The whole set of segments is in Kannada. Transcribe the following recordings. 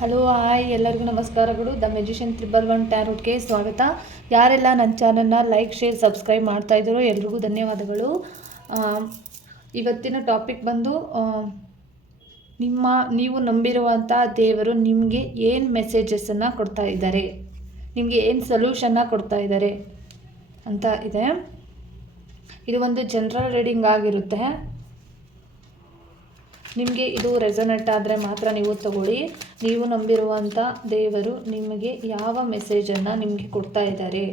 ಹಲೋ ಹಾಯ್ ಎಲ್ಲರಿಗೂ ನಮಸ್ಕಾರಗಳು. ದ ಮೆಜಿಷಿಯನ್ ತ್ರಿಬಲ್ ಒನ್ ಟ್ಯಾರೋಟ್ಗೆ ಸ್ವಾಗತ. ಯಾರೆಲ್ಲ ನನ್ನ ಚಾನಲ್ನ ಲೈಕ್ ಶೇರ್ ಸಬ್ಸ್ಕ್ರೈಬ್ ಮಾಡ್ತಾ ಇದ್ದರೋ ಎಲ್ರಿಗೂ ಧನ್ಯವಾದಗಳು. ಇವತ್ತಿನ ಟಾಪಿಕ್ ಬಂದು ನಿಮ್ಮ, ನೀವು ನಂಬಿರುವಂಥ ದೇವರು ನಿಮಗೆ ಏನು ಮೆಸೇಜಸನ್ನು ಕೊಡ್ತಾ ಇದ್ದಾರೆ? ನಿಮಗೆ ಏನು ಸೊಲ್ಯೂಷನ್ನ ಕೊಡ್ತಾ ಇದ್ದಾರೆ? ಅಂತ ಇದೆ. ಇದು ಒಂದು ಜನರಲ್ ರೀಡಿಂಗ್ ಆಗಿರುತ್ತೆ. ನಿಮಗೆ ಇದು ರೆಸೊನೆಟ್ ಆದರೆ ಮಾತ್ರ ನೀವು ತಗೊಳ್ಳಿ. ನೀವು ನಂಬಿರುವಂಥ ದೇವರು ನಿಮಗೆ ಯಾವ ಮೆಸೇಜನ್ನು ನಿಮಗೆ ಕೊಡ್ತಾ ಇದ್ದಾರೆ.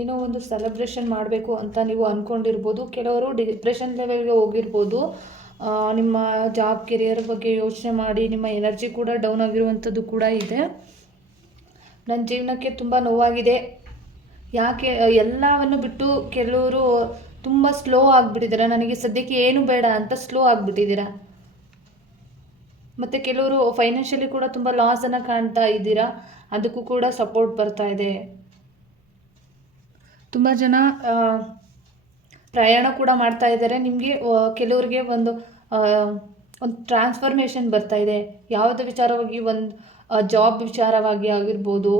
ಏನೋ ಒಂದು ಸೆಲೆಬ್ರೇಷನ್ ಮಾಡಬೇಕು ಅಂತ ನೀವು ಅಂದ್ಕೊಂಡಿರ್ಬೋದು ಕೆಲವರು ಡಿಪ್ರೆಷನ್ ಲೆವೆಲ್ಗೆ ಹೋಗಿರ್ಬೋದು. ನಿಮ್ಮ ಜಾಬ್ ಕೆರಿಯರ್ ಬಗ್ಗೆ ಯೋಚನೆ ಮಾಡಿ, ನಿಮ್ಮ ಎನರ್ಜಿ ಕೂಡ ಡೌನ್ ಆಗಿರುವಂಥದ್ದು ಕೂಡ ಇದೆ. ನನ್ನ ಜೀವನಕ್ಕೆ ತುಂಬ ನೋವಾಗಿದೆ. ಯಾಕೆ, ಎಲ್ಲವನ್ನು ಬಿಟ್ಟು ಕೆಲವರು ತುಂಬ ಸ್ಲೋ ಆಗಿಬಿಟ್ಟಿದ್ದೀರಾ. ನನಗೆ ಸದ್ಯಕ್ಕೆ ಏನು ಬೇಡ ಅಂತ ಸ್ಲೋ ಆಗಿಬಿಟ್ಟಿದ್ದೀರಾ? ಮತ್ತು ಕೆಲವರು ಫೈನಾನ್ಷಿಯಲಿ ಕೂಡ ತುಂಬ ಲಾಸನ್ನು ಕಾಣ್ತಾ ಇದ್ದೀರಾ? ಅದಕ್ಕೂ ಕೂಡ ಸಪೋರ್ಟ್ ಬರ್ತಾ ಇದೆ. ತುಂಬ ಜನ ಪ್ರಯಾಣ ಕೂಡ ಮಾಡ್ತಾ ಇದ್ದಾರೆ. ನಿಮಗೆ ಕೆಲವರಿಗೆ ಒಂದು ಒಂದು ಟ್ರಾನ್ಸ್ಫಾರ್ಮೇಷನ್ ಬರ್ತಾ ಇದೆ. ಯಾವುದೇ ವಿಚಾರವಾಗಿ ಒಂದು ಜಾಬ್ ವಿಚಾರವಾಗಿ ಆಗಿರ್ಬೋದು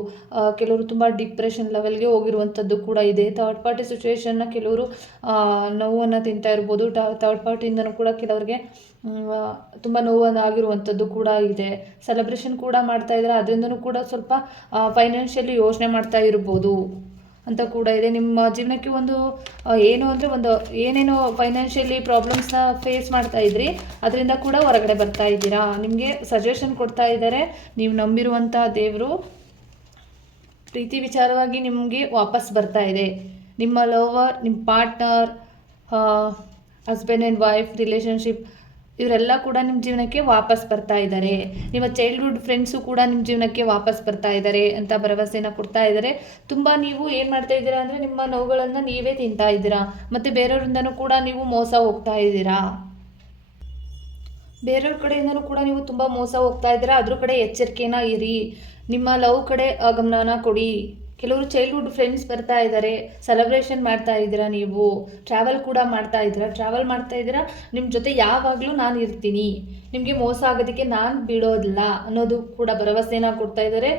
ಕೆಲವರು ತುಂಬ ಡಿಪ್ರೆಷನ್ ಲೆವೆಲ್ಗೆ ಹೋಗಿರುವಂಥದ್ದು ಕೂಡ ಇದೆ. ಥರ್ಡ್ ಪಾರ್ಟಿ ಸಿಚುವೇಶನ್ನ ಕೆಲವರು ನೋವನ್ನು ತಿಂತಾ ಇರ್ಬೋದು. ಥರ್ಡ್ ಪಾರ್ಟಿಯಿಂದನೂ ಕೂಡ ಕೆಲವರಿಗೆ ತುಂಬ ನೋವನ್ನು ಆಗಿರುವಂಥದ್ದು ಕೂಡ ಇದೆ. ಸೆಲೆಬ್ರೇಷನ್ ಕೂಡ ಮಾಡ್ತಾ ಇದ್ದಾರೆ. ಅದರಿಂದನೂ ಕೂಡ ಸ್ವಲ್ಪ ಫೈನಾನ್ಷಿಯಲಿ ಯೋಚನೆ ಮಾಡ್ತಾ ಇರ್ಬೋದು. ಅಂತ ಕೂಡ ಇದೆ. ನಿಮ್ಮ ಜೀವನಕ್ಕೆ ಒಂದು ಏನು ಅಂದರೆ ಒಂದು ಏನೇನೋ ಫೈನಾನ್ಷಿಯಲಿ ಪ್ರಾಬ್ಲಮ್ಸ್ನ ಫೇಸ್ ಮಾಡ್ತಾ ಇದ್ರಿ, ಅದರಿಂದ ಕೂಡ ಹೊರಗಡೆ ಬರ್ತಾ ಇದ್ದೀರಾ? ನಿಮಗೆ ಸಜೆಷನ್ ಕೊಡ್ತಾ ಇದ್ದಾರೆ. ನೀವು ನಂಬಿರುವಂಥ ದೇವರು ಪ್ರೀತಿ ವಿಚಾರವಾಗಿ ನಿಮಗೆ ವಾಪಸ್ ಬರ್ತಾ ಇದೆ. ನಿಮ್ಮ ಲವರ್ ನಿಮ್ಮ partner husband and wife relationship ಇವರೆಲ್ಲ ಕೂಡ ನಿಮ್ಮ ಜೀವನಕ್ಕೆ ವಾಪಸ್ ಬರ್ತಾ ಇದ್ದಾರೆ. ನಿಮ್ಮ ಚೈಲ್ಡ್ಹುಡ್ ಫ್ರೆಂಡ್ಸು ಕೂಡ ನಿಮ್ಮ ಜೀವನಕ್ಕೆ ವಾಪಸ್ ಬರ್ತಾ ಇದ್ದಾರೆ ಅಂತ ಭರವಸೆನ ಕೊಡ್ತಾ ಇದ್ದಾರೆ. ತುಂಬ ನೀವು ಏನು ಮಾಡ್ತಾ ಇದ್ದೀರಾ ಅಂದರೆ ನಿಮ್ಮ ನೋವುಗಳನ್ನು ನೀವೇ ತಿಂತಾ ಇದ್ದೀರಾ. ಮತ್ತು ಬೇರೆಯವರಿಂದನೂ ಕೂಡ ನೀವು ಮೋಸ ಹೋಗ್ತಾ ಇದ್ದೀರಾ. ಬೇರೆಯವ್ರ ಕಡೆಯಿಂದನೂ ಕೂಡ ನೀವು ತುಂಬ ಮೋಸ ಹೋಗ್ತಾ ಇದ್ದೀರಾ. ಅದ್ರ ಕಡೆ ಎಚ್ಚರಿಕೆನ ಇರಿ. ನಿಮ್ಮ ಲವ್ ಕಡೆ ಗಮನನ ಕೊಡಿ. ಕೆಲವರು ಚೈಲ್ಡ್ಹುಡ್ ಫ್ರೆಂಡ್ಸ್ ಬರ್ತಾ ಇದ್ದಾರೆ ಸೆಲೆಬ್ರೇಷನ್ ಮಾಡ್ತಾ ಇದ್ದೀರಾ ನೀವು ಟ್ರಾವೆಲ್ ಕೂಡ ಮಾಡ್ತಾ ಇದ್ದೀರಾ ಟ್ರಾವೆಲ್ ಮಾಡ್ತಾ ಇದ್ದೀರಾ ನಿಮ್ಮ ಜೊತೆ ಯಾವಾಗಲೂ ನಾನು ಇರ್ತೀನಿ, ನಿಮಗೆ ಮೋಸ ಆಗೋದಕ್ಕೆ ನಾನು ಬಿಡೋದಿಲ್ಲ ಅನ್ನೋದು ಕೂಡ ಭರವಸೆನ ಕೊಡ್ತಾ ಇದ್ದಾರೆ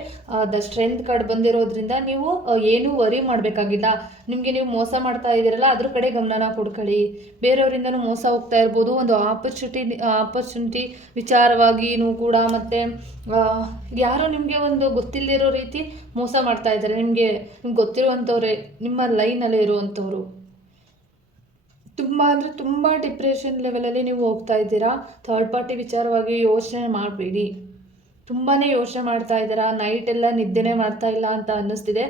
ದ ಸ್ಟ್ರೆಂತ್ ಕಾರ್ಡ್ ಬಂದಿರೋದ್ರಿಂದ ನೀವು ಏನೂ ವರಿ ಮಾಡಬೇಕಾಗಿಲ್ಲ. ನಿಮಗೆ ನೀವು ಮೋಸ ಮಾಡ್ತಾ ಇದ್ದೀರಲ್ಲ, ಅದ್ರ ಕಡೆ ಗಮನನ ಕೊಡ್ಕೊಳ್ಳಿ. ಬೇರೆಯವರಿಂದನೂ ಮೋಸ ಹೋಗ್ತಾ ಇರ್ಬೋದು. ಒಂದು ಆಪರ್ಚುನಿಟಿ ಆಪರ್ಚುನಿಟಿ ವಿಚಾರವಾಗಿಯೂ ಕೂಡ ಮತ್ತು ಯಾರೋ ನಿಮಗೆ ಒಂದು ಗೊತ್ತಿಲ್ಲದಿರೋ ರೀತಿ ಮೋಸ ಮಾಡ್ತಾ ಇದ್ದಾರೆ. ನಿಮಗೆ, ನಿಮ್ಗೆ ಗೊತ್ತಿರುವಂಥವ್ರೆ, ನಿಮ್ಮ ಲೈನಲ್ಲೇ ಇರುವಂಥವ್ರು. ತುಂಬ ಅಂದರೆ ತುಂಬ ಡಿಪ್ರೆಷನ್ ಲೆವೆಲಲ್ಲಿ ನೀವು ಹೋಗ್ತಾ ಇದ್ದೀರಾ. ಥರ್ಡ್ ಪಾರ್ಟಿ ವಿಚಾರವಾಗಿ ಯೋಚನೆ ಮಾಡಬೇಡಿ. ತುಂಬಾ ಯೋಚನೆ ಮಾಡ್ತಾ ಇದ್ದೀರಾ? ನೈಟ್ ಎಲ್ಲ ನಿದ್ದೆನೇ ಮಾಡ್ತಾ ಇಲ್ಲ ಅಂತ ಅನ್ನಿಸ್ತಿದೆ.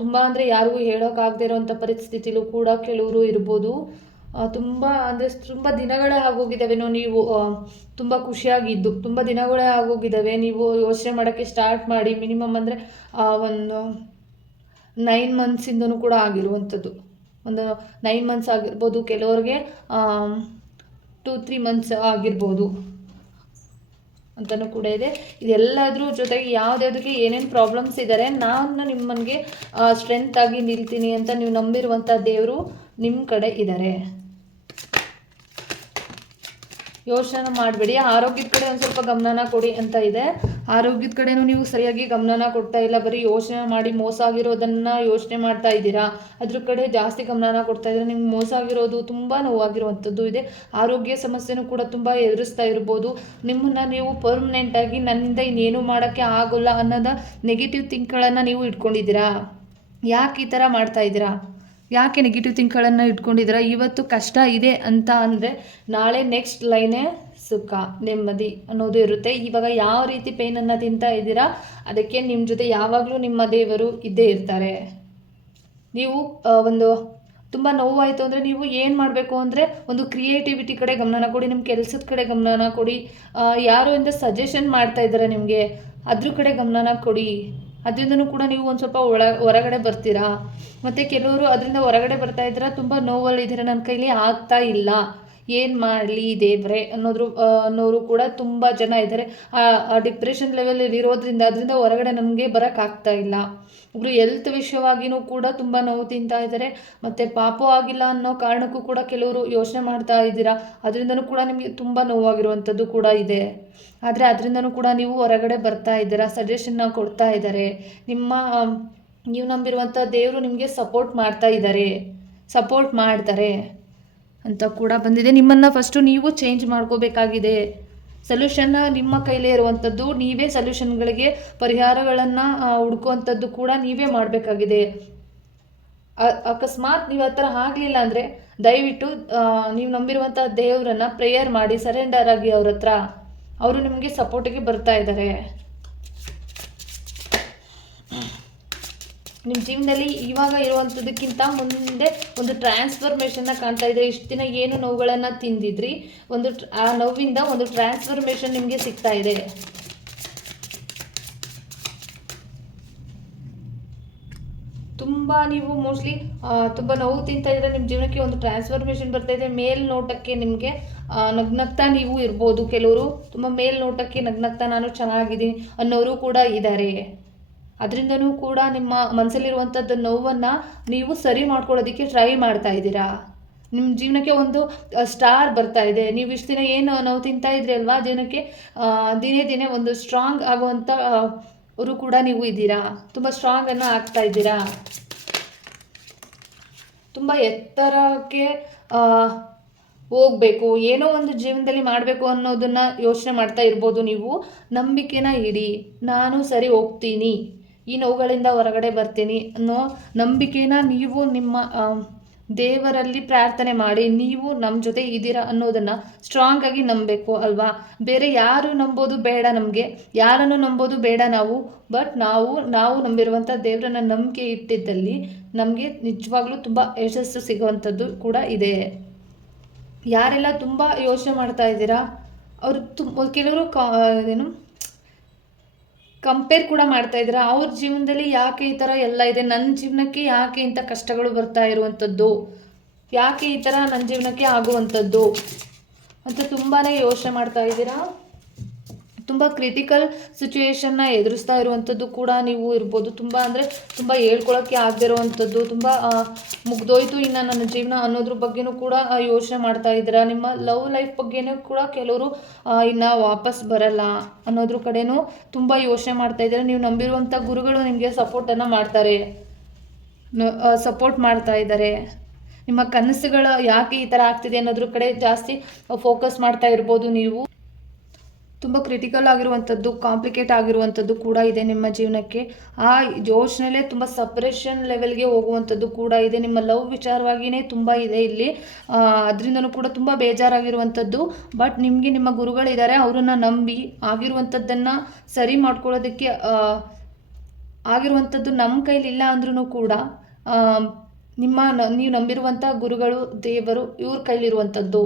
ತುಂಬ ಅಂದರೆ ಯಾರಿಗೂ ಹೇಳೋಕ್ಕಾಗದೇ ಇರೋವಂಥ ಪರಿಸ್ಥಿತಿಲೂ ಕೂಡ ಕೆಲವರು ಇರ್ಬೋದು. ತುಂಬ ಅಂದರೆ ತುಂಬ ದಿನಗಳೇ ಆಗೋಗಿದ್ದಾವೆನೋ ನೀವು ತುಂಬ ಖುಷಿಯಾಗಿದ್ದು. ತುಂಬ ದಿನಗಳೇ ಆಗೋಗಿದ್ದಾವೆ. ನೀವು ಯೋಚನೆ ಮಾಡೋಕ್ಕೆ ಸ್ಟಾರ್ಟ್ ಮಾಡಿ. ಮಿನಿಮಮ್ ಅಂದರೆ ಒಂದು ನೈನ್ ಮಂತ್ಸಿಂದನೂ ಕೂಡ ಆಗಿರುವಂಥದ್ದು. ಒಂದು ನೈನ್ ಮಂತ್ಸ್ ಆಗಿರ್ಬೋದು. ಕೆಲವ್ರಿಗೆ ಟೂ ತ್ರೀ ಮಂತ್ಸ್ ಆಗಿರ್ಬೋದು. ಅಂತಲೂ ಕೂಡ ಇದೆ. ಇದೆಲ್ಲದ್ರ ಜೊತೆಗೆ ಯಾವುದ್ಯಾವುದಕ್ಕೆ ಏನೇನು ಪ್ರಾಬ್ಲಮ್ಸ್ ಇದ್ದಾರೆ ನಾನು ನಿಮ್ಮನಿಗೆ ಸ್ಟ್ರೆಂತ್ ಆಗಿ ನಿಲ್ತೀನಿ ಅಂತ ನೀವು ನಂಬಿರುವಂಥ ದೇವರು ನಿಮ್ಮ ಕಡೆ ಇದ್ದಾರೆ ಯೋಚನೆ ಮಾಡಬೇಡಿ. ಆರೋಗ್ಯದ ಕಡೆ ಒಂದು ಸ್ವಲ್ಪ ಗಮನನ ಕೊಡಿ ಅಂತ ಇದೆ. ಆರೋಗ್ಯದ ಕಡೆನೂ ನೀವು ಸರಿಯಾಗಿ ಗಮನನ ಕೊಡ್ತಾ ಇಲ್ಲ. ಬರೀ ಯೋಚನೆ ಮಾಡಿ ಮೋಸ ಆಗಿರೋದನ್ನು ಯೋಚನೆ ಮಾಡ್ತಾ ಇದ್ದೀರಾ? ಅದ್ರ ಕಡೆ ಜಾಸ್ತಿ ಗಮನನ ಕೊಡ್ತಾ ಇದ್ದೀರಾ ನಿಮ್ಗೆ ಮೋಸ ಆಗಿರೋದು ತುಂಬ ನೋವಾಗಿರುವಂಥದ್ದು ಇದೆ. ಆರೋಗ್ಯ ಸಮಸ್ಯೆನೂ ಕೂಡ ತುಂಬ ಎದುರಿಸ್ತಾ ಇರ್ಬೋದು. ನಿಮ್ಮನ್ನು ನೀವು ಪರ್ಮನೆಂಟಾಗಿ ನನ್ನಿಂದ ಇನ್ನೇನು ಮಾಡೋಕ್ಕೆ ಆಗೋಲ್ಲ ಅನ್ನೋದ ನೆಗೆಟಿವ್ ಥಿಂಕ್ಗಳನ್ನು ನೀವು ಇಟ್ಕೊಂಡಿದ್ದೀರಾ? ಯಾಕೆ ಈ ಥರ ಮಾಡ್ತಾ ಇದ್ದೀರಾ? ಯಾಕೆ ನೆಗೆಟಿವ್ ಥಿಂಕ್ಗಳನ್ನು ಇಟ್ಕೊಂಡಿದ್ದೀರಾ? ಇವತ್ತು ಕಷ್ಟ ಇದೆ ಅಂತ ಅಂದರೆ ನಾಳೆ ನೆಕ್ಸ್ಟ್ ಲೈನೇ ಸುಖ, ನೆಮ್ಮದಿ ಅನ್ನೋದು ಇರುತ್ತೆ. ಇವಾಗ ಯಾವ ರೀತಿ ಪೇನನ್ನು ತಿಂತಾ ಇದ್ದೀರಾ? ಅದಕ್ಕೆ ನಿಮ್ಮ ಜೊತೆ ಯಾವಾಗಲೂ ನಿಮ್ಮ ದೇವರು ಇದ್ದೇ ಇರ್ತಾರೆ. ನೀವು ಒಂದು ತುಂಬ ನೋವಾಯಿತು ಅಂದರೆ ನೀವು ಏನು ಮಾಡಬೇಕು ಅಂದರೆ ಒಂದು ಕ್ರಿಯೇಟಿವಿಟಿ ಕಡೆ ಗಮನನ ಕೊಡಿ ನಿಮ್ಮ ಕೆಲಸದ ಕಡೆ ಗಮನನ ಕೊಡಿ. ಯಾರು ಇಂದ ಸಜೆಷನ್ ಮಾಡ್ತಾ ಇದ್ದಾರೆ ನಿಮಗೆ, ಅದ್ರ ಕಡೆ ಗಮನನ ಕೊಡಿ. ಅದರಿಂದನೂ ಕೂಡ ನೀವು ಒಂದು ಸ್ವಲ್ಪ ಒಳ, ಹೊರಗಡೆ ಬರ್ತೀರಾ? ಮತ್ತು ಕೆಲವರು ಅದರಿಂದ ಹೊರಗಡೆ ಬರ್ತಾ ಇದ್ದೀರಾ, ತುಂಬ ನೋವಲ್ಲಿದ್ದೀರಾ ನನ್ನ ಕೈಲಿ ಆಗ್ತಾ ಇಲ್ಲ. ಏನು ಮಾಡಲಿ ದೇವ್ರೆ ಅನ್ನೋದ್ರು ಅನ್ನೋರು ಕೂಡ ತುಂಬ ಜನ ಇದ್ದಾರೆ ಆ ಡಿಪ್ರೆಷನ್ ಲೆವೆಲಲ್ಲಿ ಇರೋದ್ರಿಂದ, ಅದರಿಂದ ಹೊರಗಡೆ ನಮಗೆ ಬರೋಕ್ಕಾಗ್ತಾ ಇಲ್ಲ. ಒಬ್ಬರು ಎಲ್ತ್ ವಿಷಯವಾಗಿಯೂ ಕೂಡ ತುಂಬ ನೋವು ತಿಂತಾ ಇದ್ದಾರೆ ಮತ್ತು ಪಾಪ ಆಗಿಲ್ಲ ಅನ್ನೋ ಕಾರಣಕ್ಕೂ ಕೂಡ ಕೆಲವರು ಯೋಚನೆ ಮಾಡ್ತಾ ಇದ್ದೀರಾ. ಅದರಿಂದನೂ ಕೂಡ ನಿಮಗೆ ತುಂಬ ನೋವಾಗಿರುವಂಥದ್ದು ಕೂಡ ಇದೆ. ಆದರೆ ಅದರಿಂದನೂ ಕೂಡ ನೀವು ಹೊರಗಡೆ ಬರ್ತಾ ಇದ್ದೀರಾ ಸಜೆಷನ್ನ ಕೊಡ್ತಾ ಇದ್ದಾರೆ ನಿಮ್ಮ, ನೀವು ನಂಬಿರುವಂಥ ದೇವರು ನಿಮಗೆ ಸಪೋರ್ಟ್ ಮಾಡ್ತಾ ಇದ್ದಾರೆ ಸಪೋರ್ಟ್ ಮಾಡ್ತಾರೆ. ಅಂತ ಕೂಡ ಬಂದಿದೆ. ನಿಮ್ಮನ್ನು ಫಸ್ಟು ನೀವು ಚೇಂಜ್ ಮಾಡ್ಕೋಬೇಕಾಗಿದೆ. ಸೊಲ್ಯೂಷನ್ ನಿಮ್ಮ ಕೈಲೇ ಇರುವಂಥದ್ದು ನೀವೇ ಸೊಲ್ಯೂಷನ್ಗಳಿಗೆ ಪರಿಹಾರಗಳನ್ನು ಹುಡ್ಕುವಂಥದ್ದು ಕೂಡ ನೀವೇ ಮಾಡಬೇಕಾಗಿದೆ. ಅಕಸ್ಮಾತ್ ನೀವು ಆ ಥರ ಆಗಲಿಲ್ಲ ಅಂದರೆ ದಯವಿಟ್ಟು ನೀವು ನಂಬಿರುವಂಥ ದೇವರನ್ನ ಪ್ರೇಯರ್ ಮಾಡಿ ಸರೆಂಡರ್ ಆಗಿ ಅವ್ರ ಹತ್ರ. ಅವರು ನಿಮಗೆ ಸಪೋರ್ಟಿಗೆ ಬರ್ತಾ ಇದ್ದಾರೆ ನಿಮ್ಮ ಜೀವನದಲ್ಲಿ ಇವಾಗ ಇರುವಂಥದ್ದಕ್ಕಿಂತ ಮುಂದೆ ಒಂದು ಟ್ರಾನ್ಸ್ಫರ್ಮೇಷನ್ನ ಕಾಣ್ತಾ ಇದೆ ಇಷ್ಟು ದಿನ ಏನು ನೋವುಗಳನ್ನು ತಿಂದಿದ್ರಿ. ಒಂದು ಆ ನೋವಿಂದ ಒಂದು ಟ್ರಾನ್ಸ್ಫರ್ಮೇಷನ್ ನಿಮಗೆ ಸಿಗ್ತಾ ಇದೆ. ತುಂಬ ನೀವು ಮೋಸ್ಟ್ಲಿ ತುಂಬ ನೋವು ತಿಂತಾ ಇದ್ರೆ ನಿಮ್ಮ ಜೀವನಕ್ಕೆ ಒಂದು ಟ್ರಾನ್ಸ್ಫಾರ್ಮೇಷನ್ ಬರ್ತಾ ಇದೆ. ಮೇಲ್ನೋಟಕ್ಕೆ ನಿಮಗೆ ನಗ್ನಗ್ತಾ ನೀವು ಇರ್ಬೋದು. ಕೆಲವರು ತುಂಬ ಮೇಲ್ನೋಟಕ್ಕೆ ನಗ್ನಗ್ತಾ ನಾನು ಚೆನ್ನಾಗಿದ್ದೀನಿ ಅನ್ನೋರು ಕೂಡ ಇದ್ದಾರೆ ಅದರಿಂದನೂ ಕೂಡ ನಿಮ್ಮ ಮನಸ್ಸಲ್ಲಿರುವಂಥದ್ದು ನೋವನ್ನು ನೀವು ಸರಿ ಮಾಡ್ಕೊಳ್ಳೋದಕ್ಕೆ ಟ್ರೈ ಮಾಡ್ತಾ ಇದ್ದೀರಾ? ನಿಮ್ಮ ಜೀವನಕ್ಕೆ ಒಂದು ಸ್ಟಾರ್ ಬರ್ತಾ ಇದೆ. ನೀವು ಇಷ್ಟು ದಿನ ಏನು ನೋವು ತಿಂತಾ ಇದ್ರಿ ಅಲ್ವಾ? ಜೀವನಕ್ಕೆ ದಿನೇ ದಿನೇ ಒಂದು ಸ್ಟ್ರಾಂಗ್ ಆಗುವಂಥ ಅವರು ಕೂಡ ನೀವು ಇದ್ದೀರಾ? ತುಂಬ ಸ್ಟ್ರಾಂಗ್ ಅನ್ನು ಆಗ್ತಾ ಇದ್ದೀರಾ? ತುಂಬ ಎತ್ತರಕ್ಕೆ ಹೋಗ್ಬೇಕು. ಏನೋ ಒಂದು ಜೀವನದಲ್ಲಿ ಮಾಡಬೇಕು ಅನ್ನೋದನ್ನ ಯೋಚನೆ ಮಾಡ್ತಾ ಇರ್ಬೋದು ನೀವು. ನಂಬಿಕೆನ ಇಡಿ. ನಾನು ಸರಿ ಹೋಗ್ತೀನಿ. ಈ ನೋವುಗಳಿಂದ ಹೊರಗಡೆ ಬರ್ತೀನಿ ಅನ್ನೋ ನಂಬಿಕೆನ ನೀವು ನಿಮ್ಮ ದೇವರಲ್ಲಿ ಪ್ರಾರ್ಥನೆ ಮಾಡಿ ನೀವು ನಮ್ಮ ಜೊತೆ ಇದ್ದೀರಾ ಅನ್ನೋದನ್ನು ಸ್ಟ್ರಾಂಗ್ ಆಗಿ ನಂಬಬೇಕು ಅಲ್ವಾ? ಬೇರೆ ಯಾರು ನಂಬೋದು ಬೇಡ ನಮಗೆ, ಯಾರನ್ನು ನಂಬೋದು ಬೇಡ ನಾವು ಬಟ್ ನಾವು ನಾವು ನಂಬಿರುವಂಥ ದೇವರನ್ನ ನಂಬಿಕೆ ಇಟ್ಟಿದ್ದಲ್ಲಿ ನಮಗೆ ನಿಜವಾಗ್ಲೂ ತುಂಬ ಯಶಸ್ಸು ಸಿಗುವಂಥದ್ದು ಕೂಡ ಇದೆ. ಯಾರೆಲ್ಲ ತುಂಬ ಯೋಚನೆ ಮಾಡ್ತಾ ಇದ್ದೀರಾ, ಅವರು ತುಂಬ ಕೆಲವರು ಕಾ ಏನು ಕಂಪೇರ್ ಕೂಡ ಮಾಡ್ತಾ ಇದ್ದೀರಾ? ಅವ್ರ ಜೀವನದಲ್ಲಿ ಯಾಕೆ ಈ ಥರ ಎಲ್ಲ ಇದೆ? ನನ್ನ ಜೀವನಕ್ಕೆ ಯಾಕೆ ಇಂಥ ಕಷ್ಟಗಳು ಬರ್ತಾ ಇರುವಂಥದ್ದು? ಯಾಕೆ ಈ ಥರ ನನ್ನ ಜೀವನಕ್ಕೆ ಆಗುವಂಥದ್ದು? ಅಂತ ತುಂಬಾ ಯೋಚನೆ ಮಾಡ್ತಾ ಇದ್ದೀರಾ? ತುಂಬ ಕ್ರಿಟಿಕಲ್ ಸಿಚುಯೇಷನ್ನ ಎದುರಿಸ್ತಾ ಇರುವಂಥದ್ದು ಕೂಡ ನೀವು ಇರ್ಬೋದು. ತುಂಬ ಅಂದರೆ ತುಂಬ ಹೇಳ್ಕೊಳಕ್ಕೆ ಆಗದೆ ಇರುವಂಥದ್ದು, ತುಂಬ ಮುಗ್ದೋಯ್ತು ಇನ್ನು ನನ್ನ ಜೀವನ ಅನ್ನೋದ್ರ ಬಗ್ಗೆನೂ ಕೂಡ ಯೋಚನೆ ಮಾಡ್ತಾ ಇದ್ದೀರಾ? ನಿಮ್ಮ ಲವ್ ಲೈಫ್ ಬಗ್ಗೆನೂ ಕೂಡ ಕೆಲವರು ಇನ್ನು ವಾಪಸ್ ಬರಲ್ಲ ಅನ್ನೋದ್ರ ಕಡೆನೂ ತುಂಬ ಯೋಚನೆ ಮಾಡ್ತಾ ಇದ್ದೀರಾ. ನೀವು ನಂಬಿರುವಂಥ ಗುರುಗಳು ನಿಮಗೆ ಸಪೋರ್ಟನ್ನು ಮಾಡ್ತಾರೆ. ಸಪೋರ್ಟ್ ಮಾಡ್ತಾ ಇದ್ದಾರೆ. ನಿಮ್ಮ ಕನಸುಗಳು ಯಾಕೆ ಈ ಥರ ಆಗ್ತಿದೆ ಅನ್ನೋದ್ರ ಕಡೆ ಜಾಸ್ತಿ ಫೋಕಸ್ ಮಾಡ್ತಾ ಇರ್ಬೋದು ನೀವು. ತುಂಬ ಕ್ರಿಟಿಕಲ್ ಆಗಿರುವಂಥದ್ದು ಕಾಂಪ್ಲಿಕೇಟ್ ಆಗಿರುವಂಥದ್ದು ಕೂಡ ಇದೆ ನಿಮ್ಮ ಜೀವನಕ್ಕೆ. ಆ ಯೋಚನೆಲೇ ತುಂಬ ಸಪ್ರೇಷನ್ ಲೆವೆಲ್ಗೆ ಹೋಗುವಂಥದ್ದು ಕೂಡ ಇದೆ. ನಿಮ್ಮ ಲವ್ ವಿಚಾರವಾಗಿಯೇ ತುಂಬ ಇದೆ ಇಲ್ಲಿ. ಅದರಿಂದನೂ ಕೂಡ ತುಂಬ ಬೇಜಾರಾಗಿರುವಂಥದ್ದು ಬಟ್ ನಿಮಗೆ ನಿಮ್ಮ ಗುರುಗಳಿದ್ದಾರೆ, ಅವರನ್ನು ನಂಬಿ ಆಗಿರುವಂಥದ್ದನ್ನು ಸರಿ ಮಾಡ್ಕೊಳ್ಳೋದಕ್ಕೆ ಆಗಿರುವಂಥದ್ದು ನಮ್ಮ ಕೈಲಿಲ್ಲ ಅಂದ್ರೂ ಕೂಡ ನಿಮ್ಮ ನೀವು ನಂಬಿರುವಂಥ ಗುರುಗಳು, ದೇವರು ಇವ್ರ ಕೈಲಿರುವಂಥದ್ದು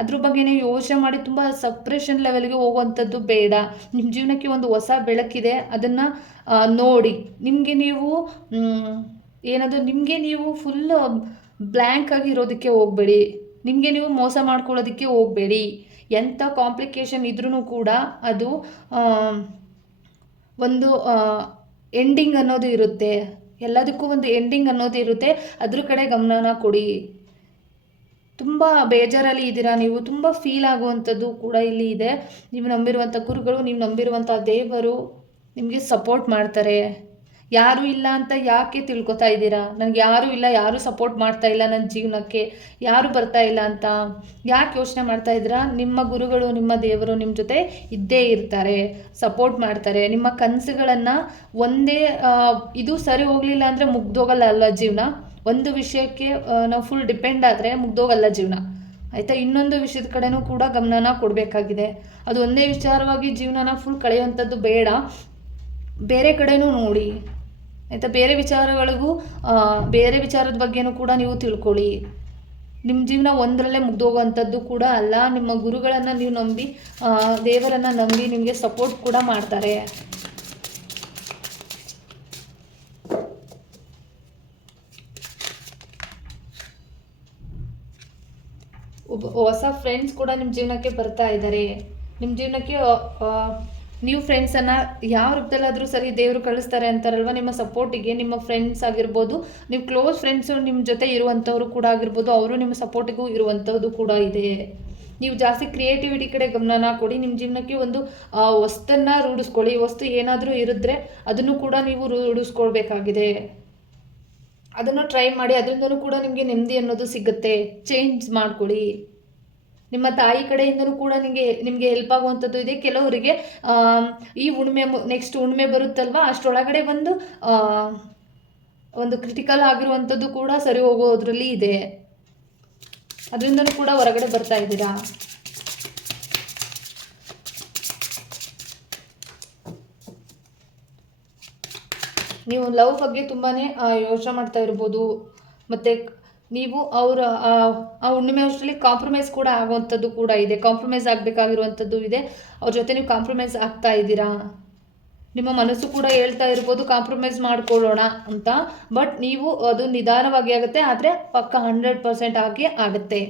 ಅದ್ರ ಬಗ್ಗೆನೇ ಯೋಚನೆ ಮಾಡಿ ತುಂಬ ಸಪ್ರೆಷನ್ ಲೆವೆಲ್ಗೆ ಹೋಗುವಂಥದ್ದು ಬೇಡ. ನಿಮ್ಮ ಜೀವನಕ್ಕೆ ಒಂದು ಹೊಸ ಬೆಳಕಿದೆ. ಅದನ್ನು ನೋಡಿ. ನಿಮಗೆ ನೀವು ಏನದು, ನಿಮಗೆ ನೀವು ಫುಲ್ ಬ್ಲ್ಯಾಂಕ್ ಆಗಿ ಇರೋದಕ್ಕೆ ಹೋಗಬೇಡಿ. ನಿಮಗೆ ನೀವು ಮೋಸ ಮಾಡ್ಕೊಳ್ಳೋದಕ್ಕೆ ಹೋಗಬೇಡಿ. ಎಂಥ ಕಾಂಪ್ಲಿಕೇಶನ್ ಇದ್ರೂ ಕೂಡ ಅದು ಒಂದು ಎಂಡಿಂಗ್ ಅನ್ನೋದು ಇರುತ್ತೆ. ಎಲ್ಲದಕ್ಕೂ ಒಂದು ಎಂಡಿಂಗ್ ಅನ್ನೋದು ಇರುತ್ತೆ. ಅದ್ರ ಕಡೆ ಗಮನನ ಕೊಡಿ. ತುಂಬ ಬೇಜಾರಲ್ಲಿ ಇದ್ದೀರಾ ನೀವು? ತುಂಬ ಫೀಲ್ ಆಗುವಂಥದ್ದು ಕೂಡ ಇಲ್ಲಿ ಇದೆ. ನೀವು ನಂಬಿರುವಂಥ ಗುರುಗಳು, ನೀವು ನಂಬಿರುವಂಥ ದೇವರು ನಿಮಗೆ ಸಪೋರ್ಟ್ ಮಾಡ್ತಾರೆ. ಯಾರೂ ಇಲ್ಲ ಅಂತ ಯಾಕೆ ತಿಳ್ಕೊತಾ ಇದ್ದೀರಾ? ನನಗೆ ಯಾರೂ ಇಲ್ಲ, ಯಾರೂ ಸಪೋರ್ಟ್ ಮಾಡ್ತಾ ಇಲ್ಲ ನನ್ನ ಜೀವನಕ್ಕೆ, ಯಾರು ಬರ್ತಾ ಇಲ್ಲ ಅಂತ. ಯಾಕೆ ಯೋಚನೆ ಮಾಡ್ತಾ ಇದ್ದೀರಾ? ನಿಮ್ಮ ಗುರುಗಳು, ನಿಮ್ಮ ದೇವರು ನಿಮ್ಮ ಜೊತೆ ಇದ್ದೇ ಇರ್ತಾರೆ ಸಪೋರ್ಟ್ ಮಾಡ್ತಾರೆ. ನಿಮ್ಮ ಕನಸುಗಳನ್ನು ಒಂದೇ ಇದು ಸರಿ ಹೋಗಲಿಲ್ಲ ಅಂದರೆ ಮುಗ್ದೋಗಲ್ಲ ಅಲ್ವಾ ಜೀವನ? ಒಂದು ವಿಷಯಕ್ಕೆ ನಾವು ಫುಲ್ ಡಿಪೆಂಡ್ ಆದರೆ ಮುಗ್ದೋಗಲ್ಲ ಜೀವನ. ಆಯಿತಾ? ಇನ್ನೊಂದು ವಿಷಯದ ಕಡೆನೂ ಕೂಡ ಗಮನನ ಕೊಡಬೇಕಾಗಿದೆ. ಅದು ಒಂದೇ ವಿಚಾರವಾಗಿ ಜೀವನನ ಫುಲ್ ಕಳೆಯುವಂಥದ್ದು ಬೇಡ. ಬೇರೆ ಕಡೆನೂ ನೋಡಿ. ಆಯಿತಾ? ಬೇರೆ ವಿಚಾರಗಳಿಗೂ ಬೇರೆ ವಿಚಾರದ ಬಗ್ಗೆನೂ ಕೂಡ ನೀವು ತಿಳ್ಕೊಳ್ಳಿ. ನಿಮ್ಮ ಜೀವನ ಒಂದರಲ್ಲೇ ಮುಗ್ದೋಗುವಂಥದ್ದು ಕೂಡ ಅಲ್ಲ. ನಿಮ್ಮ ಗುರುಗಳನ್ನು ನೀವು ನಂಬಿ ದೇವರನ್ನು ನಂಬಿ ನಿಮಗೆ ಸಪೋರ್ಟ್ ಕೂಡ ಮಾಡ್ತಾರೆ. ಒಬ್ಬ ಹೊಸ ಫ್ರೆಂಡ್ಸ್ ಕೂಡ ನಿಮ್ಮ ಜೀವನಕ್ಕೆ ಬರ್ತಾ ಇದ್ದಾರೆ ನಿಮ್ಮ ಜೀವನಕ್ಕೆ ನೀವು ಫ್ರೆಂಡ್ಸನ್ನು ಯಾವ ರೂಪದಲ್ಲಾದರೂ ಸರಿ ದೇವರು ಕಳಿಸ್ತಾರೆ ಅಂತಾರಲ್ವ? ನಿಮ್ಮ ಸಪೋರ್ಟಿಗೆ ನಿಮ್ಮ ಫ್ರೆಂಡ್ಸ್ ಆಗಿರ್ಬೋದು, ನೀವು ಕ್ಲೋಸ್ ಫ್ರೆಂಡ್ಸು ನಿಮ್ಮ ಜೊತೆ ಇರುವಂಥವ್ರು ಕೂಡ ಆಗಿರ್ಬೋದು, ಅವರು ನಿಮ್ಮ ಸಪೋರ್ಟಿಗೂ ಇರುವಂಥದ್ದು ಕೂಡ ಇದೆ. ನೀವು ಜಾಸ್ತಿ ಕ್ರಿಯೇಟಿವಿಟಿ ಕಡೆ ಗಮನನ ಕೊಡಿ ನಿಮ್ಮ ಜೀವನಕ್ಕೆ ಒಂದು ವಸ್ತನ್ನು ರೂಢಿಸ್ಕೊಳ್ಳಿ. ವಸ್ತು ಏನಾದರೂ ಇರಿದ್ರೆ ಅದನ್ನು ಕೂಡ ನೀವು ರೂಢಿಸ್ಕೊಳ್ಬೇಕಾಗಿದೆ. ಅದನ್ನು ಟ್ರೈ ಮಾಡಿ, ಅದರಿಂದನೂ ಕೂಡ ನಿಮಗೆ ನೆಮ್ಮದಿ ಅನ್ನೋದು ಸಿಗುತ್ತೆ. ಚೇಂಜ್ ಮಾಡ್ಕೊಳ್ಳಿ. ನಿಮ್ಮ ತಾಯಿ ಕಡೆಯಿಂದಲೂ ಕೂಡ ನಿಮಗೆ ನಿಮಗೆ ಹೆಲ್ಪ್ ಆಗುವಂಥದ್ದು ಇದೆ. ಕೆಲವರಿಗೆ ಈ ಉಣ್ಮೆ ನೆಕ್ಸ್ಟ್ ಹುಣ್ಮೆ ಬರುತ್ತಲ್ವಾ? ಅಷ್ಟರೊಳಗಡೆ ಒಂದು ಒಂದು ಕ್ರಿಟಿಕಲ್ ಆಗಿರುವಂಥದ್ದು ಕೂಡ ಸರಿ ಹೋಗೋದ್ರಲ್ಲಿ ಇದೆ. ಅದರಿಂದಲೂ ಕೂಡ ಹೊರಗಡೆ ಬರ್ತಾ ಇದ್ದೀರಾ? ನೀವು ಲವ್ ಬಗ್ಗೆ ತುಂಬಾ ಯೋಚನೆ ಮಾಡ್ತಾ ಇರ್ಬೋದು. ಮತ್ತು ನೀವು ಅವರ, ಆ ಹುಣ್ಣಿಮೆ ಅಷ್ಟರಲ್ಲಿ ಕಾಂಪ್ರಮೈಸ್ ಕೂಡ ಆಗುವಂಥದ್ದು ಕೂಡ ಇದೆ. ಕಾಂಪ್ರಮೈಸ್ ಆಗಬೇಕಾಗಿರುವಂಥದ್ದು ಇದೆ. ಅವ್ರ ಜೊತೆ ನೀವು ಕಾಂಪ್ರಮೈಸ್ ಆಗ್ತಾ ಇದ್ದೀರಾ? ನಿಮ್ಮ ಮನಸ್ಸು ಕೂಡ ಹೇಳ್ತಾ ಇರ್ಬೋದು ಕಾಂಪ್ರಮೈಸ್ ಮಾಡ್ಕೊಳ್ಳೋಣ ಅಂತ. ಬಟ್ ನೀವು ಅದು ನಿಧಾನವಾಗಿ ಆಗುತ್ತೆ, ಆದರೆ ಪಕ್ಕ ಹಂಡ್ರೆಡ್ ಪರ್ಸೆಂಟ್ ಆಗಿ ಆಗುತ್ತೆ.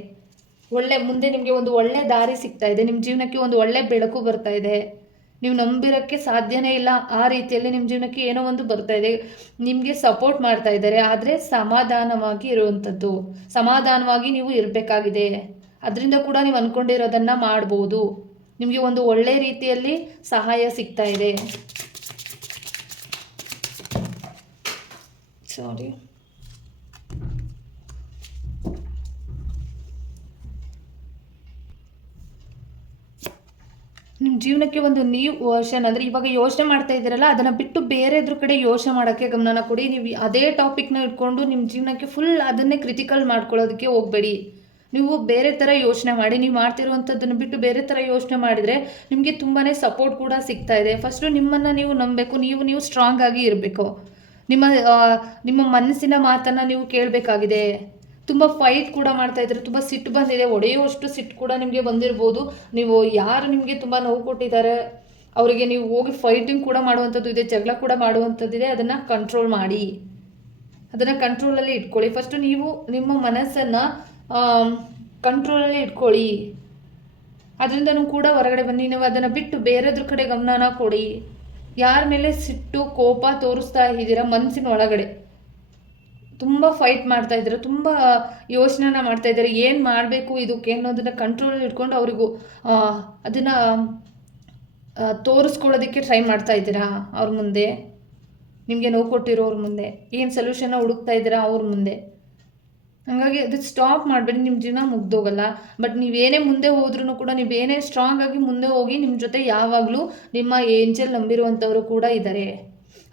ಒಳ್ಳೆ, ಮುಂದೆ ನಿಮಗೆ ಒಂದು ಒಳ್ಳೆ ದಾರಿ ಸಿಗ್ತಾ ಇದೆ. ನಿಮ್ಮ ಜೀವನಕ್ಕೆ ಒಂದು ಒಳ್ಳೆ ಬೆಳಕು ಬರ್ತಾ ಇದೆ. ನೀವು ನಂಬಿರೋಕ್ಕೆ ಸಾಧ್ಯನೇ ಇಲ್ಲ. ಆ ರೀತಿಯಲ್ಲಿ ನಿಮ್ಮ ಜೀವನಕ್ಕೆ ಏನೋ ಒಂದು ಬರ್ತಾ ಇದೆ. ನಿಮಗೆ ಸಪೋರ್ಟ್ ಮಾಡ್ತಾ ಇದ್ದಾರೆ. ಆದರೆ ಸಮಾಧಾನವಾಗಿ ಇರುವಂಥದ್ದು ಸಮಾಧಾನವಾಗಿ ನೀವು ಇರಬೇಕಾಗಿದೆ. ಅದರಿಂದ ಕೂಡ ನೀವು ಅಂದ್ಕೊಂಡಿರೋದನ್ನು ಮಾಡ್ಬೋದು. ನಿಮಗೆ ಒಂದು ಒಳ್ಳೆ ರೀತಿಯಲ್ಲಿ ಸಹಾಯ ಸಿಗ್ತಾ ಇದೆ. ಸಾರಿ ಜೀವನಕ್ಕೆ ಒಂದು ನ್ಯೂ ವರ್ಷನ್, ಅಂದರೆ ಇವಾಗ ಯೋಚನೆ ಮಾಡ್ತಾ ಇದ್ದೀರಲ್ಲ, ಅದನ್ನು ಬಿಟ್ಟು ಬೇರೆದ್ರ ಕಡೆ ಯೋಚನೆ ಮಾಡೋಕ್ಕೆ ಗಮನನ ಕೊಡಿ. ನೀವು ಅದೇ ಟಾಪಿಕ್ನ ಇಟ್ಕೊಂಡು ನಿಮ್ಮ ಜೀವನಕ್ಕೆ ಫುಲ್ ಅದನ್ನೇ ಕ್ರಿಟಿಕಲ್ ಮಾಡ್ಕೊಳ್ಳೋದಕ್ಕೆ ಹೋಗಬೇಡಿ. ನೀವು ಬೇರೆ ಥರ ಯೋಚನೆ ಮಾಡಿ, ನೀವು ಮಾಡ್ತಿರುವಂಥದ್ದನ್ನು ಬಿಟ್ಟು ಬೇರೆ ಥರ ಯೋಚನೆ ಮಾಡಿದರೆ ನಿಮಗೆ ತುಂಬಾ ಸಪೋರ್ಟ್ ಕೂಡ ಸಿಗ್ತಾ ಇದೆ. ಫಸ್ಟು ನಿಮ್ಮನ್ನು ನೀವು ನಂಬಬೇಕು, ನೀವು ನೀವು ಸ್ಟ್ರಾಂಗ್ ಆಗಿ ಇರಬೇಕು. ನಿಮ್ಮ ನಿಮ್ಮ ಮನಸ್ಸಿನ ಮಾತನ್ನು ನೀವು ಕೇಳಬೇಕಾಗಿದೆ. ತುಂಬ ಫೈಟ್ ಕೂಡ ಮಾಡ್ತಾ ಇದ್ದಾರೆ ತುಂಬ ಸಿಟ್ಟು ಬಂದಿದೆ. ಒಡೆಯುವಷ್ಟು ಸಿಟ್ಟು ಕೂಡ ನಿಮಗೆ ಬಂದಿರ್ಬೋದು. ನೀವು ಯಾರು ನಿಮಗೆ ತುಂಬ ನೋವು ಕೊಟ್ಟಿದ್ದಾರೆ, ಅವರಿಗೆ ನೀವು ಹೋಗಿ ಫೈಟಿಂಗ್ ಕೂಡ ಮಾಡುವಂಥದ್ದು ಇದೆ, ಜಗಳ ಕೂಡ ಮಾಡುವಂಥದ್ದಿದೆ ಅದನ್ನು ಕಂಟ್ರೋಲ್ ಮಾಡಿ. ಅದನ್ನು ಕಂಟ್ರೋಲಲ್ಲಿ ಇಟ್ಕೊಳ್ಳಿ. ಫಸ್ಟು ನೀವು ನಿಮ್ಮ ಮನಸ್ಸನ್ನು ಕಂಟ್ರೋಲಲ್ಲಿ ಇಟ್ಕೊಳ್ಳಿ. ಅದರಿಂದನೂ ಕೂಡ ಹೊರಗಡೆ ಬನ್ನಿ. ನೀವು ಅದನ್ನು ಬಿಟ್ಟು ಬೇರೆದ್ರ ಕಡೆ ಗಮನನ ಕೊಡಿ. ಯಾರ ಮೇಲೆ ಸಿಟ್ಟು, ಕೋಪ ತೋರಿಸ್ತಾ ಇದ್ದೀರಾ ಮನಸ್ಸಿನ ಒಳಗಡೆ. ತುಂಬ ಫೈಟ್ ಮಾಡ್ತಾ ಇದ್ದಾರೆ, ತುಂಬ ಯೋಚನೆನ ಮಾಡ್ತಾ ಇದ್ದಾರೆ, ಏನು ಮಾಡಬೇಕು ಇದಕ್ಕೆ ಅನ್ನೋದನ್ನ ಕಂಟ್ರೋಲ್ ಇಟ್ಕೊಂಡು ಅವರಿಗೂ ಅದನ್ನು ತೋರಿಸ್ಕೊಳ್ಳೋದಕ್ಕೆ ಟ್ರೈ ಮಾಡ್ತಾ ಇದ್ದೀರಾ ಅವ್ರ ಮುಂದೆ? ನಿಮಗೆ ನೋವು ಕೊಟ್ಟಿರೋರ ಮುಂದೆ, ಏನು ಸೊಲ್ಯೂಷನ್ನ ಹುಡುಕ್ತಾ ಇದ್ದೀರಾ ಅವ್ರ ಮುಂದೆ? ಹಾಗಾಗಿ ಅದು ಸ್ಟಾಪ್ ಮಾಡಬೇಡಿ ನಿಮ್ಮ ಜೀವನ ಮುಗ್ದೋಗಲ್ಲ. ಬಟ್ ನೀವೇನೇ ಮುಂದೆ ಹೋದ್ರೂ ಕೂಡ ನೀವೇನೇ ಸ್ಟ್ರಾಂಗ್ ಆಗಿ ಮುಂದೆ ಹೋಗಿ ನಿಮ್ಮ ಜೊತೆ ಯಾವಾಗಲೂ ನಿಮ್ಮ ಏಂಜಲ್ ನಂಬಿರುವಂಥವರು ಕೂಡ ಇದ್ದಾರೆ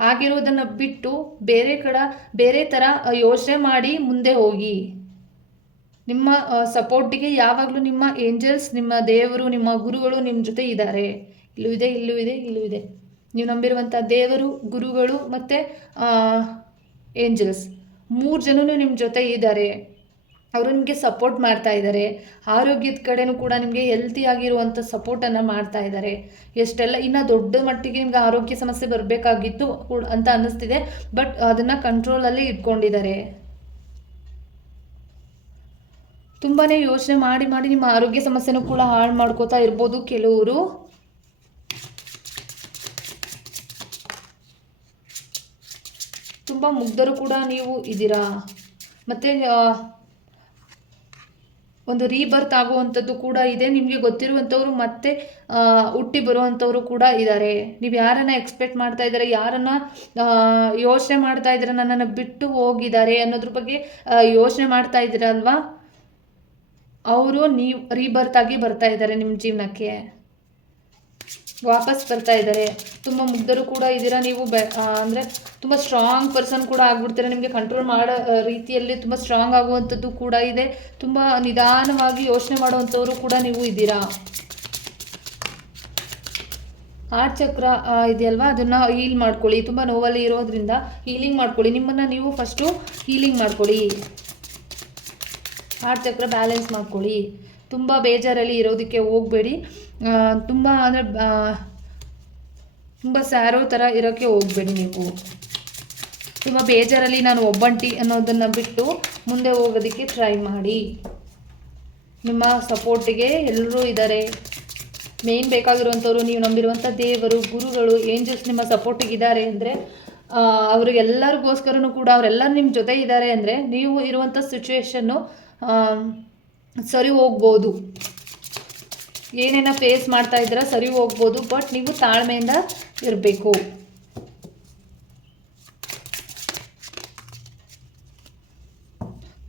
ಆಗಿರೋದನ್ನು ಬಿಟ್ಟು ಬೇರೆ ಕಡ, ಬೇರೆ ಥರ ಯೋಚನೆ ಮಾಡಿ ಮುಂದೆ ಹೋಗಿ. ನಿಮ್ಮ ಸಪೋರ್ಟಿಗೆ ಯಾವಾಗಲೂ ನಿಮ್ಮ ಏಂಜಲ್ಸ್, ನಿಮ್ಮ ದೇವರು, ನಿಮ್ಮ ಗುರುಗಳು ನಿಮ್ಮ ಜೊತೆ ಇದ್ದಾರೆ. ಇಲ್ಲೂ ಇದೆ ಇಲ್ಲೂ ಇದೆ ಇಲ್ಲೂ ಇದೆ. ನೀವು ನಂಬಿರುವಂಥ ದೇವರು, ಗುರುಗಳು ಮತ್ತು ಏಂಜಲ್ಸ್ ಮೂರು ಜನನು ನಿಮ್ಮ ಜೊತೆ ಇದ್ದಾರೆ. ಅವರು ನಿಮಗೆ ಸಪೋರ್ಟ್ ಮಾಡ್ತಾ ಇದ್ದಾರೆ ಆರೋಗ್ಯದ ಕಡೆನೂ ಕೂಡ ನಿಮಗೆ ಹೆಲ್ತಿ ಆಗಿರುವಂಥ ಸಪೋರ್ಟನ್ನು ಮಾಡ್ತಾ ಇದ್ದಾರೆ ಎಷ್ಟೆಲ್ಲ ಇನ್ನು ದೊಡ್ಡ ಮಟ್ಟಿಗೆ ನಿಮ್ಗೆ ಆರೋಗ್ಯ ಸಮಸ್ಯೆ ಬರಬೇಕಾಗಿತ್ತು ಅಂತ ಅನ್ನಿಸ್ತಿದೆ. ಬಟ್ ಅದನ್ನು ಕಂಟ್ರೋಲಲ್ಲಿ ಇಟ್ಕೊಂಡಿದ್ದಾರೆ ತುಂಬಾ ಯೋಚನೆ ಮಾಡಿ ಮಾಡಿ ನಿಮ್ಮ ಆರೋಗ್ಯ ಸಮಸ್ಯೆನೂ ಕೂಡ ಹಾಳು ಮಾಡ್ಕೋತಾ ಇರ್ಬೋದು ಕೆಲವರು. ತುಂಬ ಮುಗ್ಧರು ಕೂಡ ನೀವು ಇದ್ದೀರಾ? ಮತ್ತು ಒಂದು ರೀಬರ್ತ್ ಆಗುವಂಥದ್ದು ಕೂಡ ಇದೆ. ನಿಮಗೆ ಗೊತ್ತಿರುವಂಥವ್ರು ಮತ್ತೆ ಹುಟ್ಟಿ ಬರುವಂಥವ್ರು ಕೂಡ ಇದ್ದಾರೆ ನೀವು ಯಾರನ್ನ ಎಕ್ಸ್ಪೆಕ್ಟ್ ಮಾಡ್ತಾ ಇದ್ದಾರೆ ಯಾರನ್ನ ಯೋಚನೆ ಮಾಡ್ತಾ ಇದ್ದೀರಾ ನನ್ನನ್ನು ಬಿಟ್ಟು ಹೋಗಿದ್ದಾರೆ ಅನ್ನೋದ್ರ ಬಗ್ಗೆ ಯೋಚನೆ ಮಾಡ್ತಾ ಇದ್ದೀರಲ್ವಾ? ಅವರು ನೀವು ರೀಬರ್ತ್ ಆಗಿ ಬರ್ತಾ ಇದ್ದಾರೆ ನಿಮ್ಮ ಜೀವನಕ್ಕೆ. ವಾಪಸ್ ಬರ್ತಾ ಇದ್ದಾರೆ. ತುಂಬ ಮುಗ್ಧರು ಕೂಡ ಇದ್ದೀರಾ ನೀವು? ಬೆ ಅಂದರೆ ತುಂಬ ಸ್ಟ್ರಾಂಗ್ ಪರ್ಸನ್ ಕೂಡ ಆಗ್ಬಿಡ್ತೀರಾ? ನಿಮಗೆ ಕಂಟ್ರೋಲ್ ಮಾಡೋ ರೀತಿಯಲ್ಲಿ ತುಂಬ ಸ್ಟ್ರಾಂಗ್ ಆಗುವಂಥದ್ದು ಕೂಡ ಇದೆ. ತುಂಬ ನಿಧಾನವಾಗಿ ಯೋಚನೆ ಮಾಡುವಂಥವರು ಕೂಡ ನೀವು ಇದ್ದೀರಾ? ಹಾರ್ಟ್ ಚಕ್ರ ಇದೆಯಲ್ವ? ಅದನ್ನು ಹೀಲ್ ಮಾಡ್ಕೊಳ್ಳಿ. ತುಂಬ ನೋವಲ್ಲಿ ಇರೋದ್ರಿಂದ ಹೀಲಿಂಗ್ ಮಾಡ್ಕೊಳ್ಳಿ. ನಿಮ್ಮನ್ನು ನೀವು ಫಸ್ಟು ಹೀಲಿಂಗ್ ಮಾಡ್ಕೊಳ್ಳಿ. ಹಾರ್ಟ್ ಚಕ್ರ ಬ್ಯಾಲೆನ್ಸ್ ಮಾಡ್ಕೊಳ್ಳಿ. ತುಂಬ ಬೇಜಾರಲ್ಲಿ ಇರೋದಕ್ಕೆ ಹೋಗಬೇಡಿ. ತುಂಬ ಅಂದರೆ ತುಂಬ ಸ್ಯಾರೋ ಥರ ಇರೋಕ್ಕೆ ಹೋಗಬೇಡಿ ನೀವು. ತುಂಬ ಬೇಜಾರಲ್ಲಿ ನಾನು ಒಬ್ಬಂಟಿ ಅನ್ನೋದನ್ನು ಬಿಟ್ಟು ಮುಂದೆ ಹೋಗೋದಕ್ಕೆ ಟ್ರೈ ಮಾಡಿ. ನಿಮ್ಮ ಸಪೋರ್ಟಿಗೆ ಎಲ್ಲರೂ ಇದ್ದಾರೆ ಮೇನ್ ಬೇಕಾಗಿರುವಂಥವ್ರು, ನೀವು ನಂಬಿರುವಂಥ ದೇವರು, ಗುರುಗಳು ಏಂಜಲ್ಸ್ ನಿಮ್ಮ ಸಪೋರ್ಟಿಗೆ ಇದ್ದಾರೆ ಅಂದರೆ ಅವ್ರಿಗೆಲ್ಲರಿಗೋಸ್ಕರನೂ ಕೂಡ ಅವರೆಲ್ಲರೂ ನಿಮ್ಮ ಜೊತೆ ಇದ್ದಾರೆ ಅಂದರೆ ನೀವು ಇರುವಂಥ ಸಿಚುವೇಶನ್ನು ಸರಿ ಹೋಗ್ಬೋದು. ಏನೇನ ಫೇಸ್ ಮಾಡ್ತಾ ಇದ್ದೀರಾ, ಸರಿ ಹೋಗ್ಬೋದು ಬಟ್ ನೀವು ತಾಳ್ಮೆಯಿಂದ ಇರಬೇಕು.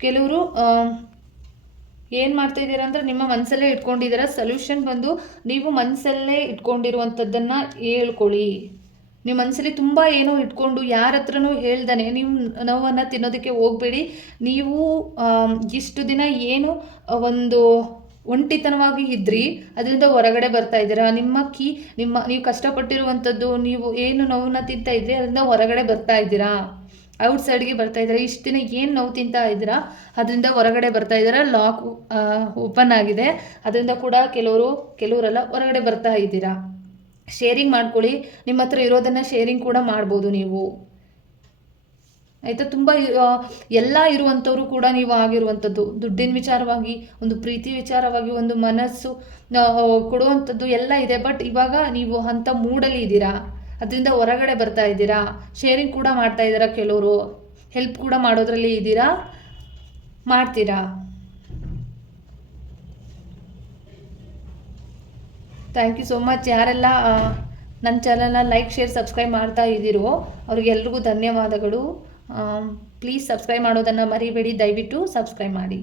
ಕೆಲವರು ಏನು ಮಾಡ್ತಾ ಇದ್ದೀರಾ ಅಂದರೆ ನಿಮ್ಮ ಮನಸ್ಸಲ್ಲೇ ಇಟ್ಕೊಂಡಿದ್ದೀರಾ ಸೊಲ್ಯೂಷನ್ ಬಂದು ನೀವು ಮನಸ್ಸಲ್ಲೇ ಇಟ್ಕೊಂಡಿರುವಂಥದ್ದನ್ನು ಹೇಳ್ಕೊಳ್ಳಿ. ನಿಮ್ಮ ಮನಸ್ಸಲ್ಲಿ ತುಂಬ ಏನೋ ಇಟ್ಕೊಂಡು ಯಾರ ಹತ್ರನೂ ಹೇಳ್ದಾನೆ, ನೀವು ನೋವನ್ನು ತಿನ್ನೋದಕ್ಕೆ ಹೋಗಬೇಡಿ. ನೀವು ಇಷ್ಟು ದಿನ ಏನು ಒಂದು ಒಂಟಿತನವಾಗಿ ಇದ್ರಿ, ಅದರಿಂದ ಹೊರಗಡೆ ಬರ್ತಾ ಇದ್ದೀರಾ? ನಿಮ್ಮ ಕೀ, ನಿಮ್ಮ, ನೀವು ಕಷ್ಟಪಟ್ಟಿರುವಂಥದ್ದು, ನೀವು ಏನು ನೋವನ್ನ ತಿಂತಾ ಇದ್ರಿ, ಅದರಿಂದ ಹೊರಗಡೆ ಬರ್ತಾ ಇದ್ದೀರಾ? ಔಟ್ ಸೈಡ್ಗೆ ಬರ್ತಾ ಇದ್ದೀರಾ? ಇಷ್ಟು ದಿನ ಏನು ನೋವು ತಿಂತಾ ಇದ್ದೀರಾ? ಅದರಿಂದ ಹೊರಗಡೆ ಬರ್ತಾ ಇದ್ದೀರಾ? ಲಾಕ್ ಓಪನ್ ಆಗಿದೆ. ಅದರಿಂದ ಕೂಡ ಕೆಲವರು, ಕೆಲವರೆಲ್ಲ ಹೊರಗಡೆ ಬರ್ತಾ ಇದ್ದೀರಾ? ಶೇರಿಂಗ್ ಮಾಡ್ಕೊಳ್ಳಿ. ನಿಮ್ಮ ಹತ್ರ ಇರೋದನ್ನು ಶೇರಿಂಗ್ ಕೂಡ ಮಾಡ್ಬೋದು ನೀವು. ಆಯಿತಾ? ತುಂಬ ಎಲ್ಲ ಇರುವಂಥವ್ರು ಕೂಡ ನೀವು ಆಗಿರುವಂಥದ್ದು. ದುಡ್ಡಿನ ವಿಚಾರವಾಗಿ, ಒಂದು ಪ್ರೀತಿ ವಿಚಾರವಾಗಿ, ಒಂದು ಮನಸ್ಸು ಕೊಡುವಂಥದ್ದು ಎಲ್ಲ ಇದೆ. ಬಟ್ ಇವಾಗ ನೀವು ಅಂಥ ಮೂಡಲ್ಲಿ ಇದ್ದೀರಾ? ಅದರಿಂದ ಹೊರಗಡೆ ಬರ್ತಾ ಇದ್ದೀರಾ? ಶೇರಿಂಗ್ ಕೂಡ ಮಾಡ್ತಾ ಇದ್ದೀರಾ ಕೆಲವರು? ಹೆಲ್ಪ್ ಕೂಡ ಮಾಡೋದ್ರಲ್ಲಿ ಇದ್ದೀರಾ? ಮಾಡ್ತೀರಾ? ಥ್ಯಾಂಕ್ ಯು ಸೋ ಮಚ್ ಯಾರೆಲ್ಲ ನನ್ನ ಚಾನಲ್ನ ಲೈಕ್ ಶೇರ್ ಸಬ್ಸ್ಕ್ರೈಬ್ ಮಾಡ್ತಾ ಇದ್ದೀರೋ, ಅವ್ರಿಗೆಲ್ರಿಗೂ ಧನ್ಯವಾದಗಳು. ಪ್ಲೀಸ್ ಸಬ್ಸ್ಕ್ರೈಬ್ ಮಾಡೋದನ್ನು ಮರಿಬೇಡಿ. ದಯವಿಟ್ಟು ಸಬ್ಸ್ಕ್ರೈಬ್ ಮಾಡಿ.